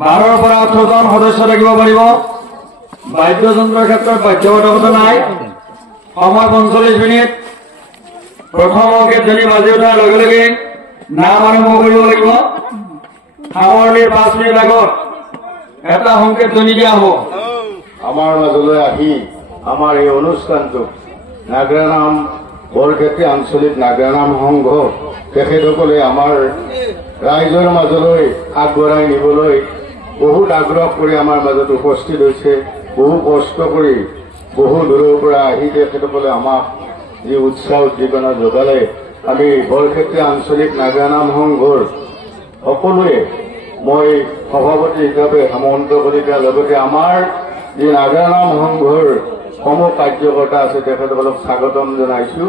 বাৰৰ পৰা 18জন সদস্য থাকিব পাৰিব। বাদ্যযন্ত্ৰৰ ক্ষেত্ৰত বাধ্যবাধকতা নাই। সময় 45 মিনিট। প্ৰথম অংকেত ধ্বনি বাজি উঠাৰ লগে লগে নাম আৰম্ভ কৰিব লাগিব। সামৰণিৰ 5 মিনিট আগত এটা সংকেত ধ্বনি দিয়া হ'ব। আমাৰ মাজলৈ আহি আমাৰ এই অনুষ্ঠানটো নাগৰানাম বৰক্ষেত্ৰী আঞ্চলিক নাগৰানাম সংঘ তেখেতসকলে আমাৰ ৰাইজৰ মাজলৈ আগবঢ়াই নিবলৈ বহুত আগ্ৰহ কৰি আমাৰ মাজত উপস্থিত হৈছে। বহু কষ্ট কৰি বহু দূৰৰ পৰা আহি তেখেতসকলে আমাক যি উৎসাহ উদ্দীপনা যোগালে, আমি বৰক্ষেত্ৰী আঞ্চলিক নাগৰানাম সংঘৰ সকলোৱে মই সভাপতি হিচাপে হেমন্ত কলিতাৰ লগতে আমাৰ যি নাগৰানাম সংঘৰ সমূহ কাৰ্যকৰ্তা আছে তেখেতসকলক স্বাগতম জনাইছো।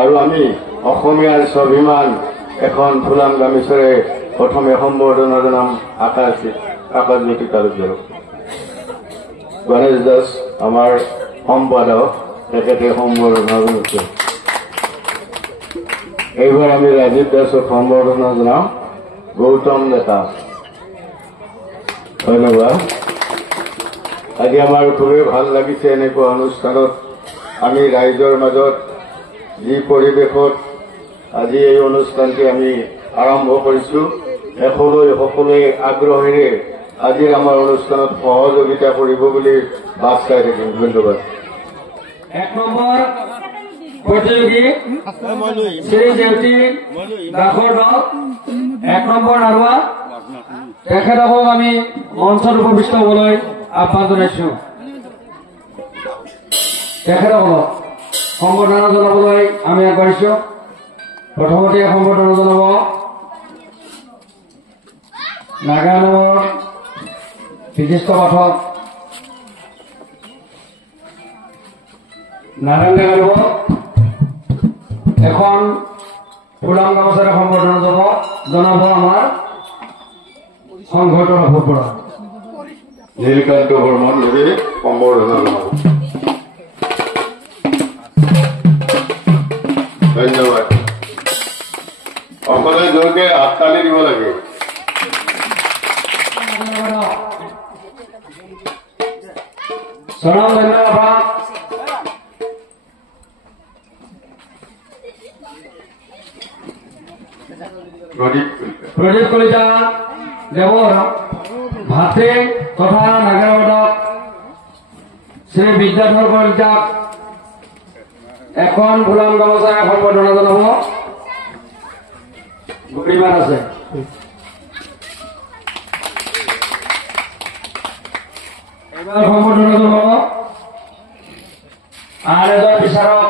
আৰু আমি অসমীয়াৰ স্বাভিমান এখন ফুলাম গামোচাৰে প্ৰথমে সম্বৰ্ধনা জনাম আকাশজ্যোতি তালুকদাৰক। গণেশ দাস আমাৰ সম্পাদক, তেখেতে সম্বৰ্ধনা জনাইছে। এইবাৰ আমি ৰাজীৱ দাসক সম্বৰ্ধনা জনাম। গৌতম ডেকা, ধন্যবাদ। আজি আমাৰ খুবেই ভাল লাগিছে এনেকুৱা অনুষ্ঠানত আমি ৰাইজৰ মাজত যি পৰিৱেশত আজি এই অনুষ্ঠানটি আমি আৰম্ভ কৰিছো, সকলোৱে আগ্ৰহেৰে আজিৰ আমাৰ অনুষ্ঠানত সহযোগিতা কৰিব বুলি বাছ চাই থাকিম। ধন্যবাদ। 1 নম্বৰ প্ৰতিযোগী শ্ৰী জেউতি দাসৰ দল 1 নম্বৰ নাৰুৱা, তেখেতক আমি মঞ্চত উপবিষ্ট হ'বলৈ আহ্বান জনাইছো। তেখেতসকলক সম্বৰ্ধনা জনাবলৈ আমি আগবাঢ়িছো। প্ৰথমতে সম্বৰ্ধনা জনাব নাগানামৰ বিশিষ্ট পাঠক নাৰায়ণ ডেকাদেৱক। এখন ফুলাম গামোচাৰে সম্বৰ্ধনা জনাব আমাৰ সংঘৰ তৰফৰ পৰা নীলকান্ত বৰ্মন দেৱে সম্বৰ্ধনা জনাব। ধন্যবাদ। সকলোৱে জোৰকে হাততালি দিব লাগে। চৰম ধন্যবাদ। প্ৰদীপ কলিতা দেৱৰ ভাতৃ তথা নাগাৰবাদক শ্ৰী বিদ্যাধৰ কলিতাক এখন ফুলাম গামোচাৰে সম্বৰ্ধনা জনাব। গৰিমান আছে। এইবাৰ সম্বৰ্ধনা জনাব আন এজন বিচাৰক,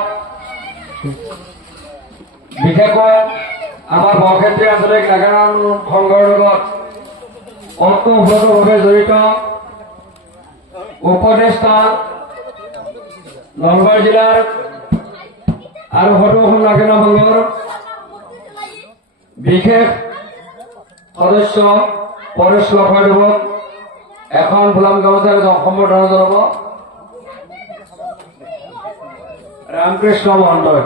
বিশেষকৈ আমাৰ বৰক্ষেত্ৰী আঞ্চলিক নাগাৰাম সংঘৰ লগত ওতঃপ্ৰোতভাৱে জড়িত উপদেষ্টা নলবাৰী জিলাৰ আৰু সদৌ নাগাৰাম সংঘৰ বিশেষ সদস্য পৰেশ লখাদেৱক এখন ফুলাম গামোচাৰে সম্বৰ্ধনা জনাব। ৰামকৃষ্ণ মহন্তই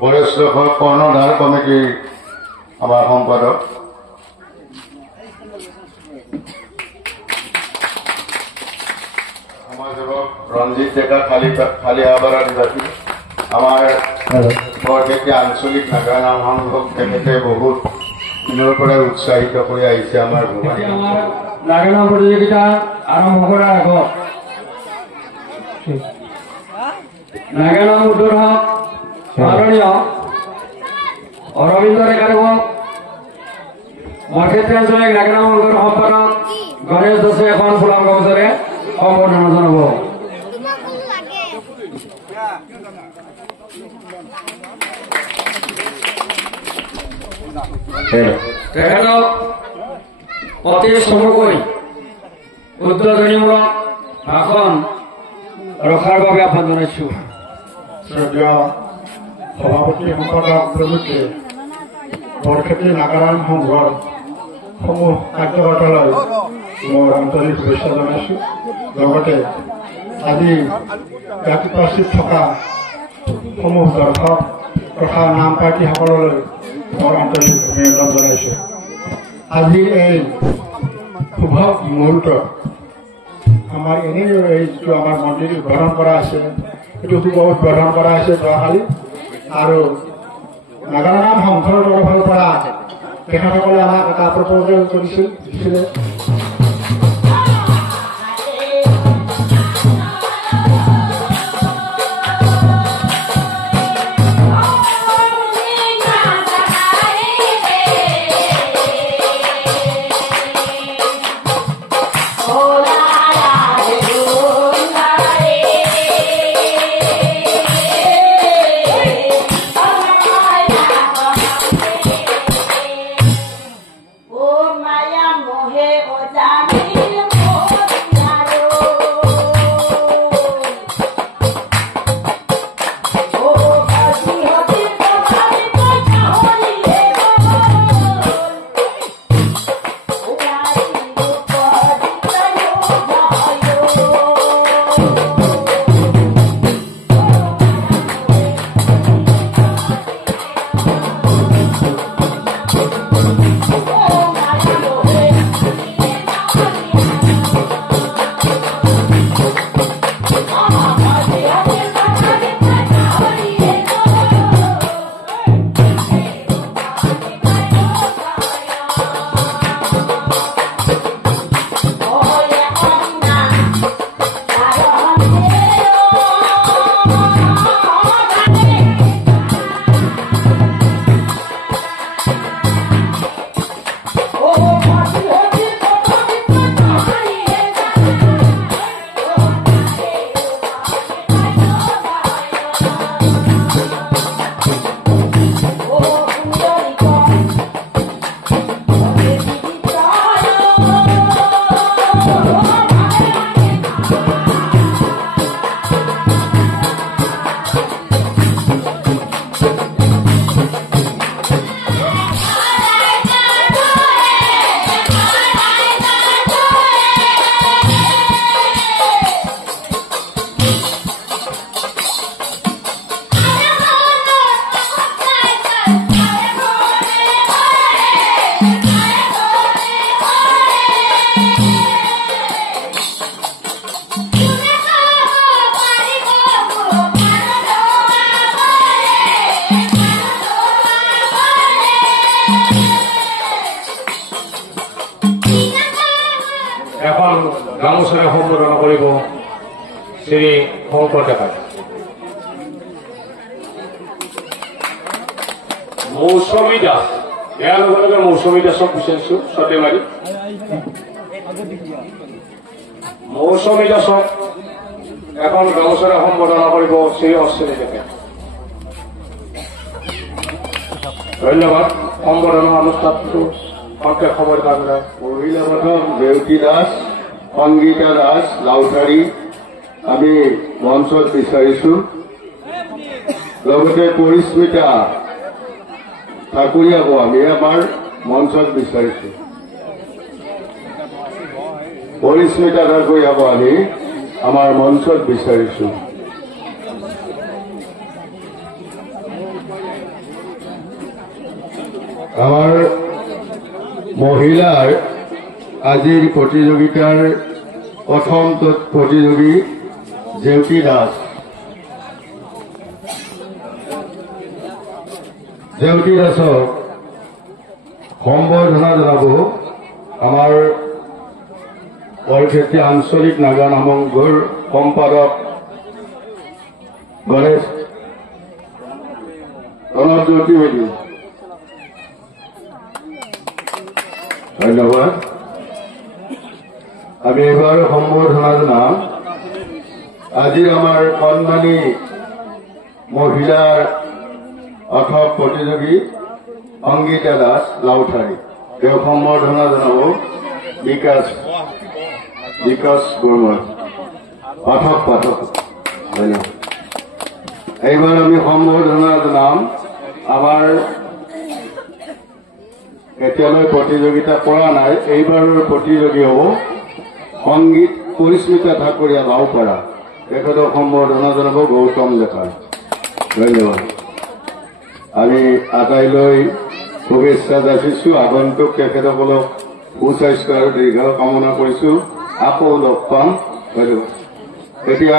পৰেশ লখক কৰ্ণধাৰ কমিটিৰ আমাৰ সম্পাদক। সমাজসেৱক ৰঞ্জিত ডেকা খালিয়াপাৰা নিবাসী। আমাৰ বৰক্ষেত্ৰী আঞ্চলিক নাগাৰাম সংঘক তেখেতে বহুত দিনৰ পৰাই উৎসাহিত কৰি আহিছে। আমাৰ নাগাৰাম প্ৰতিযোগিতা আৰম্ভ কৰাৰ আগত নাগাৰাম উদ্বোধক মাননীয় অৰবিন্দ ডেকাদেৱক বৰক্ষেত্ৰী আঞ্চলিক নাগাৰাম সংঘৰ সম্পাদক গণেশ দাসে এখন ফুলাম গামোচাৰে সম্বৰ্ধনা জনাব। তেখেতক অতি চমুকৈ উদ্বোধনীমূলক ভাষণ ৰখাৰ বাবে আহ্বান জনাইছো। শ্ৰদ্ধেয় সভাপতি সম্পাদক প্ৰমুখ্যে বৰক্ষেত্ৰী নাগাৰাম সংঘৰ সমূহ কাৰ্যকৰ্তালৈ মোৰ আন্তৰিক শুভেচ্ছা জনাইছোঁ। লগতে আজি ইয়াত উপস্থিত থকা সমূহ দৰ্শক তথা নাম প্ৰাৰ্থীসকললৈ মোৰ আন্তৰিক অভিনন্দন জনাইছোঁ। আজি এই শুভ মুহূৰ্তত আমাৰ এনেই এই যিটো আমাৰ মন্দিৰ উদ্বোধন কৰা আছে, এইটো শুভ উদ্বোধন কৰা হৈছে যোৱাকালি, আৰু নাগাৰাম সংঘৰ তৰফৰ পৰা তেখেতসকলে আমাক এটা প্ৰপ'জেল দিছিলে। এখন গামোচাৰে সম্বোধন কৰিব শ্ৰী শংকৰ ডেকাই। মৌচুমী দাস, ইয়াৰ লগে লগে মৌচুমী দাসক বিচাৰিছো চটেমাৰী। মৌচুমী দাসক এখন গামোচাৰে সম্বোধন কৰিব শ্ৰী অশ্বিনী ডেকাই। ধন্যবাদ। সম্বোধনৰ অনুষ্ঠানটো অন্তে খবৰ কাৰণে মহিলা প্ৰথম দেউতী দাস, সংগীতা দাস লাউথাৰী আমি মঞ্চত বিচাৰিছো। লগতে পৰিস্মিতা ঠাকুৰীয়াকো আমি আমাৰ মঞ্চত বিচাৰিছো। পৰিস্মিতা ঠাকুৰীয়াকো আমি আমাৰ মঞ্চত বিচাৰিছো। আমাৰ মহিলাৰ আজিৰ প্ৰতিযোগিতাৰ প্ৰথম প্ৰতিযোগী জেউতি দাস। জেউতি দাসক সম্বৰ্ধনা জনাব আমাৰ বৰক্ষেত্ৰী আঞ্চলিক নাগাৰাম সংঘৰ সম্পাদক গণেশ প্ৰণৱজ্যোতি মেধি। ধন্যবাদ। আমি এবাৰ সম্বৰ্ধনা জনাম আজিৰ আমাৰ কণমানি মহিলাৰ অথক প্ৰতিযোগী সংগীতা দাস লাউথাৰী। তেওঁ সম্বৰ্ধনা জনাব বিকাশ বৰ্মন পাঠক। ধন্যবাদ। এইবাৰ আমি সম্বৰ্ধনা জনাম আমাৰ এতিয়ালৈ প্ৰতিযোগিতা কৰা নাই। এইবাৰৰ প্ৰতিযোগী হ'ব সংগীত পৰিস্মিতা ঠাকুৰীয়া লাওপাৰা। তেখেতক সম্বৰ্ধনা জনাব গৌতম ডেকা। ধন্যবাদ। আমি আটাইলৈ শুভেচ্ছা যাচিছো। আগন্তুক তেখেতসকলক সুস্বাস্থ্য আৰু দীৰ্ঘায়ু কামনা কৰিছো। আকৌ লগ পাম। ধন্যবাদ। এতিয়া